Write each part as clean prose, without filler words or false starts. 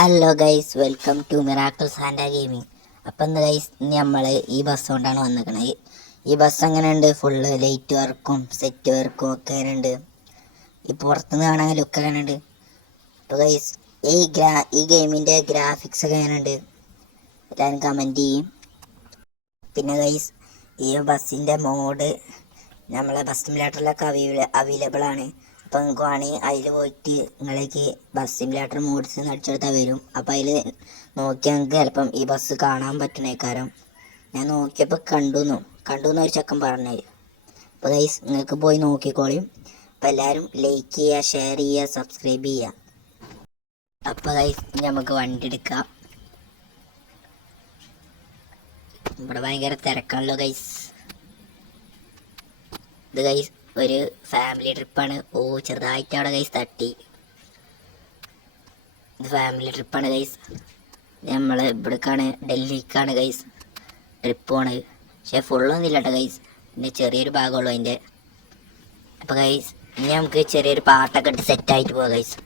Hello guys, welcome to miracle Santa gaming. അപ്പം ഇന്ന് guys നമ്മൾ ഈ ബസ് കൊണ്ടാണ് വന്നിരിക്കുന്നത്. ഈ ബസ് എങ്ങനെയുണ്ട്? ഫുള്ള് ലൈറ്റ് വർക്കും സെറ്റ് വർക്കും ഒക്കെ എങ്ങനെയുണ്ട്? ഈ പുറത്തുനിന്ന് കാണാൻ ലുക്ക് എങ്ങനെയുണ്ട്? അപ്പോൾ ഗൈസ് ഈ ഗെയിമിൻ്റെ ഗ്രാഫിക്സ് ഒക്കെ എങ്ങനെയുണ്ട്? എല്ലാവരും കമൻറ്റ് ചെയ്യും. പിന്നെ ഗൈസ് ഈ ബസ്സിൻ്റെ മോഡ് നമ്മളെ ബസ് സിമുലേറ്ററിലൊക്കെ അവൈലബിൾ ആണ്. അപ്പോൾ നിങ്ങൾക്ക് വേണമെങ്കിൽ അതിൽ പോയിട്ട് നിങ്ങളേക്ക് ബസ് സിമുലേറ്റർ മോഡ്സ് അടിച്ചെടുത്താൽ വരും. അപ്പോൾ അതിൽ നോക്കിയാൽ നിങ്ങൾക്ക് ചിലപ്പം ഈ ബസ് കാണാൻ പറ്റണേക്കാരം. ഞാൻ നോക്കിയപ്പോൾ കണ്ടു ഒരു ചെക്കൻ പറഞ്ഞു. അപ്പോൾ ഗൈസ് നിങ്ങൾക്ക് പോയി നോക്കിക്കോളിയും. അപ്പോൾ എല്ലാവരും ലൈക്ക് ചെയ്യുക, ഷെയർ ചെയ്യുക, സബ്സ്ക്രൈബ് ചെയ്യുക. അപ്പോൾ ഗൈസ് നമുക്ക് വണ്ടി എടുക്കാം. ഇവിടെ ഭയങ്കര തിരക്കാണല്ലോ ഗൈസ്. ഇത് ഗൈസ് ഒരു ഫാമിലി ട്രിപ്പാണ്. ചെറുതായിട്ട് അവിടെ ഗൈസ് തട്ടി. ഇത് ഫാമിലി ട്രിപ്പാണ് ഗൈസ്. നമ്മൾ ഇവിടേക്കാണ്, ഡൽഹിക്കാണ് ഗൈസ് ട്രിപ്പ് പോണത്. പക്ഷേ ഫുള്ളൊന്നും ഇല്ല കേട്ടോ ഗൈസ്, പിന്നെ ചെറിയൊരു ഭാഗമുള്ളൂ അതിൻ്റെ. അപ്പോൾ ഗൈസ് ഇനി നമുക്ക് ചെറിയൊരു പാട്ടൊക്കെ ഇട്ട് സെറ്റായിട്ട് പോകാം ഗൈസ്.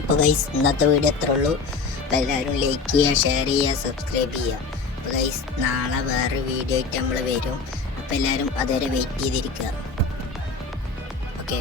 അപ്പോൾ ഗൈസ് ഇന്നത്തെ വീഡിയോ എത്ര ഉള്ളൂ. അപ്പോൾ എല്ലാവരും ലൈക്ക് ചെയ്യുക, ഷെയർ ചെയ്യുക, സബ്സ്ക്രൈബ് ചെയ്യുക. അപ്പോൾ ഗൈസ് നാളെ വേറൊരു വീഡിയോ ആയിട്ട് നമ്മൾ വരും. അപ്പോൾ എല്ലാവരും അതുവരെ വെയിറ്റ് ചെയ്തിരിക്കുക. ഓക്കെ.